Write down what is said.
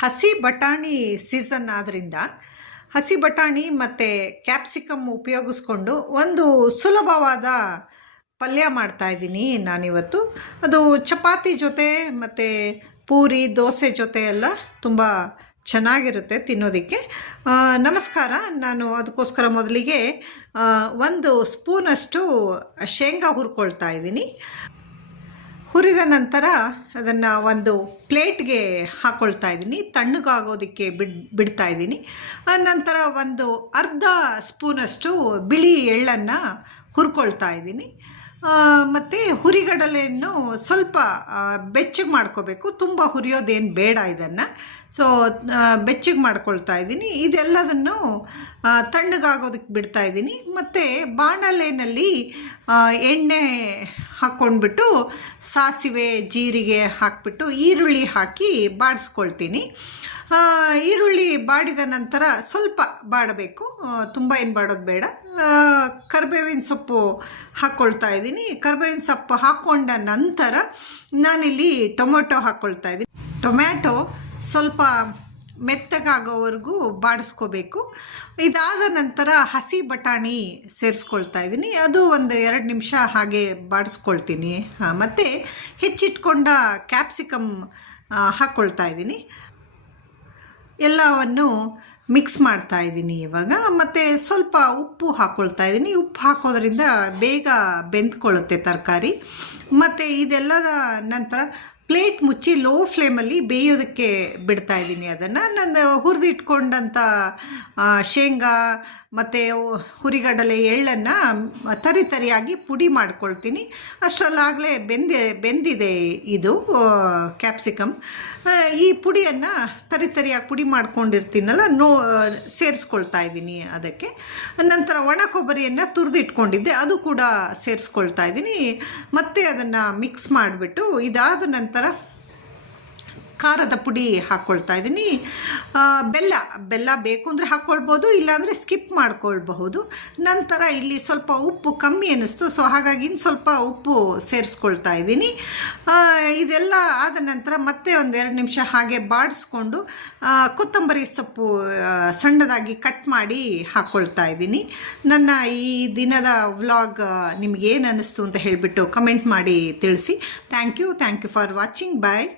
ಹಸಿ ಬಟಾಣಿ ಸೀಸನ್ ಆದ್ದರಿಂದ ಹಸಿ ಬಟಾಣಿ ಮತ್ತು ಕ್ಯಾಪ್ಸಿಕಮ್ ಉಪಯೋಗಿಸ್ಕೊಂಡು ಒಂದು ಸುಲಭವಾದ ಪಲ್ಯ ಮಾಡ್ತಾಯಿದ್ದೀನಿ ನಾನಿವತ್ತು. ಅದು ಚಪಾತಿ ಜೊತೆ ಮತ್ತು ಪೂರಿ, ದೋಸೆ ಜೊತೆ ಎಲ್ಲ ತುಂಬ ಚೆನ್ನಾಗಿರುತ್ತೆ ತಿನ್ನೋದಕ್ಕೆ. ನಮಸ್ಕಾರ. ನಾನು ಅದಕ್ಕೋಸ್ಕರ ಮೊದಲಿಗೆ ಒಂದು ಸ್ಪೂನಷ್ಟು ಶೇಂಗಾ ಹುರ್ಕೊಳ್ತಾ ಇದ್ದೀನಿ. ಹುರಿದ ನಂತರ ಅದನ್ನು ಒಂದು ಪ್ಲೇಟ್ಗೆ ಹಾಕ್ಕೊಳ್ತಾ ಇದ್ದೀನಿ. ತಣ್ಣಗಾಗೋದಕ್ಕೆ ಬಿಡ್, ಬಿಡ್ತಾ ಇದ್ದೀನಿ. ನಂತರ ಒಂದು ಅರ್ಧ ಸ್ಪೂನಷ್ಟು ಬಿಳಿ ಎಳ್ಳನ್ನು ಹುರ್ಕೊಳ್ತಾ ಇದ್ದೀನಿ. ಮತ್ತು ಹುರಿಗಡಲೆಯನ್ನು ಸ್ವಲ್ಪ ಬೆಚ್ಚಗೆ ಮಾಡ್ಕೋಬೇಕು. ತುಂಬ ಹುರಿಯೋದೇನು ಬೇಡ ಇದನ್ನು. ಸೊ ಬೆಚ್ಚಗೆ ಮಾಡ್ಕೊಳ್ತಾ ಇದ್ದೀನಿ. ಇದೆಲ್ಲದನ್ನು ತಣ್ಣಗಾಗೋದಕ್ಕೆ ಬಿಡ್ತಾ ಇದ್ದೀನಿ. ಮತ್ತು ಬಾಣಲೆಯಲ್ಲಿ ಎಣ್ಣೆ ಹಾಕ್ಕೊಂಡ್ಬಿಟ್ಟು ಸಾಸಿವೆ, ಜೀರಿಗೆ ಹಾಕಿಬಿಟ್ಟು ಈರುಳ್ಳಿ ಹಾಕಿ ಬಾಡಿಸ್ಕೊಳ್ತೀನಿ. ಈರುಳ್ಳಿ ಬಾಡಿದ ನಂತರ ಸ್ವಲ್ಪ ಬಾಡಬೇಕು. ತುಂಬ ಏನು ಬಾಡೋದು ಬೇಡ. ಕರಿಬೇವಿನ ಸೊಪ್ಪು ಹಾಕ್ಕೊಳ್ತಾ ಇದ್ದೀನಿ. ಕರ್ಬೇವಿನ ಸೊಪ್ಪು ಹಾಕ್ಕೊಂಡ ನಂತರ ನಾನಿಲ್ಲಿ ಟೊಮೊಟೊ ಹಾಕ್ಕೊಳ್ತಾ ಇದ್ದೀನಿ. ಟೊಮ್ಯಾಟೊ ಸ್ವಲ್ಪ ಮೆತ್ತಗಾಗೋವರೆಗೂ ಬಾಡಿಸ್ಕೋಬೇಕು. ಇದಾದ ನಂತರ ಹಸಿ ಬಟಾಣಿ ಸೇರಿಸ್ಕೊಳ್ತಾ ಇದ್ದೀನಿ. ಅದು ಒಂದು ಎರಡು ನಿಮಿಷ ಹಾಗೆ ಬಾಡಿಸ್ಕೊಳ್ತೀನಿ. ಮತ್ತು ಹೆಚ್ಚಿಟ್ಕೊಂಡ ಕ್ಯಾಪ್ಸಿಕಮ್ ಹಾಕ್ಕೊಳ್ತಾ ಇದ್ದೀನಿ. ಎಲ್ಲವನ್ನು ಮಿಕ್ಸ್ ಮಾಡ್ತಾ ಇದ್ದೀನಿ ಇವಾಗ. ಮತ್ತು ಸ್ವಲ್ಪ ಉಪ್ಪು ಹಾಕ್ಕೊಳ್ತಾ ಇದ್ದೀನಿ. ಉಪ್ಪು ಹಾಕೋದ್ರಿಂದ ಬೇಗ ಬೆಂದ್ಕೊಳ್ಳುತ್ತೆ ತರಕಾರಿ. ಮತ್ತು ಇದೆಲ್ಲದ ನಂತರ ಪ್ಲೇಟ್ ಮುಚ್ಚಿ ಲೋ ಫ್ಲೇಮಲ್ಲಿ ಬೇಯೋದಕ್ಕೆ ಬಿಡ್ತಾ ಇದ್ದೀನಿ ಅದನ್ನು. ನಾನು ಹುರಿದಿಟ್ಕೊಂಡಂಥ ಶೇಂಗಾ ಮತ್ತು ಹುರಿಗಡಲೆ ಎಳ್ಳನ್ನು ತರಿ ತರಿಯಾಗಿ ಪುಡಿ ಮಾಡ್ಕೊಳ್ತೀನಿ. ಅಷ್ಟರಲ್ಲಾಗಲೇ ಬೆಂದೆ, ಬೆಂದಿದೆ ಇದು ಕ್ಯಾಪ್ಸಿಕಮ್. ಈ ಪುಡಿಯನ್ನು ತರಿ ತರಿಯಾಗಿ ಪುಡಿ ಮಾಡ್ಕೊಂಡಿರ್ತೀನಲ್ಲ, ನೋ, ಸೇರಿಸ್ಕೊಳ್ತಾ ಇದ್ದೀನಿ ಅದಕ್ಕೆ. ನಂತರ ಒಣ ಕೊಬ್ಬರಿಯನ್ನು ತುರಿದಿಟ್ಕೊಂಡಿದ್ದೆ, ಅದು ಕೂಡ ಸೇರಿಸ್ಕೊಳ್ತಾ ಇದ್ದೀನಿ. ಮತ್ತೆ ಅದನ್ನು ಮಿಕ್ಸ್ ಮಾಡಿಬಿಟ್ಟು ಇದಾದ ನಂತರ estará. ಖಾರದ ಪುಡಿ ಹಾಕ್ಕೊಳ್ತಾ ಇದ್ದೀನಿ. ಬೆಲ್ಲ ಬೆಲ್ಲ ಬೇಕು ಅಂದರೆ ಹಾಕ್ಕೊಳ್ಬೋದು ಇಲ್ಲಾಂದರೆ ಸ್ಕಿಪ್ ಮಾಡ್ಕೊಳ್ಬಹುದು. ನಂತರ ಇಲ್ಲಿ ಸ್ವಲ್ಪ ಉಪ್ಪು ಕಮ್ಮಿ ಅನ್ನಿಸ್ತು ಸೊ ಹಾಗಾಗಿ ಇನ್ನು ಸ್ವಲ್ಪ ಉಪ್ಪು ಸೇರಿಸ್ಕೊಳ್ತಾ ಇದ್ದೀನಿ. ಇದೆಲ್ಲ ಆದ ನಂತರ ಮತ್ತೆ ಒಂದು ನಿಮಿಷ ಹಾಗೆ ಬಾಡಿಸ್ಕೊಂಡು ಕೊತ್ತಂಬರಿ ಸೊಪ್ಪು ಸಣ್ಣದಾಗಿ ಕಟ್ ಮಾಡಿ ಹಾಕ್ಕೊಳ್ತಾ ಇದ್ದೀನಿ. ನನ್ನ ಈ ದಿನದ ವ್ಲಾಗ್ ನಿಮಗೇನು ಅನ್ನಿಸ್ತು ಅಂತ ಹೇಳಿಬಿಟ್ಟು ಕಮೆಂಟ್ ಮಾಡಿ ತಿಳಿಸಿ. Thank you thank you for watching bye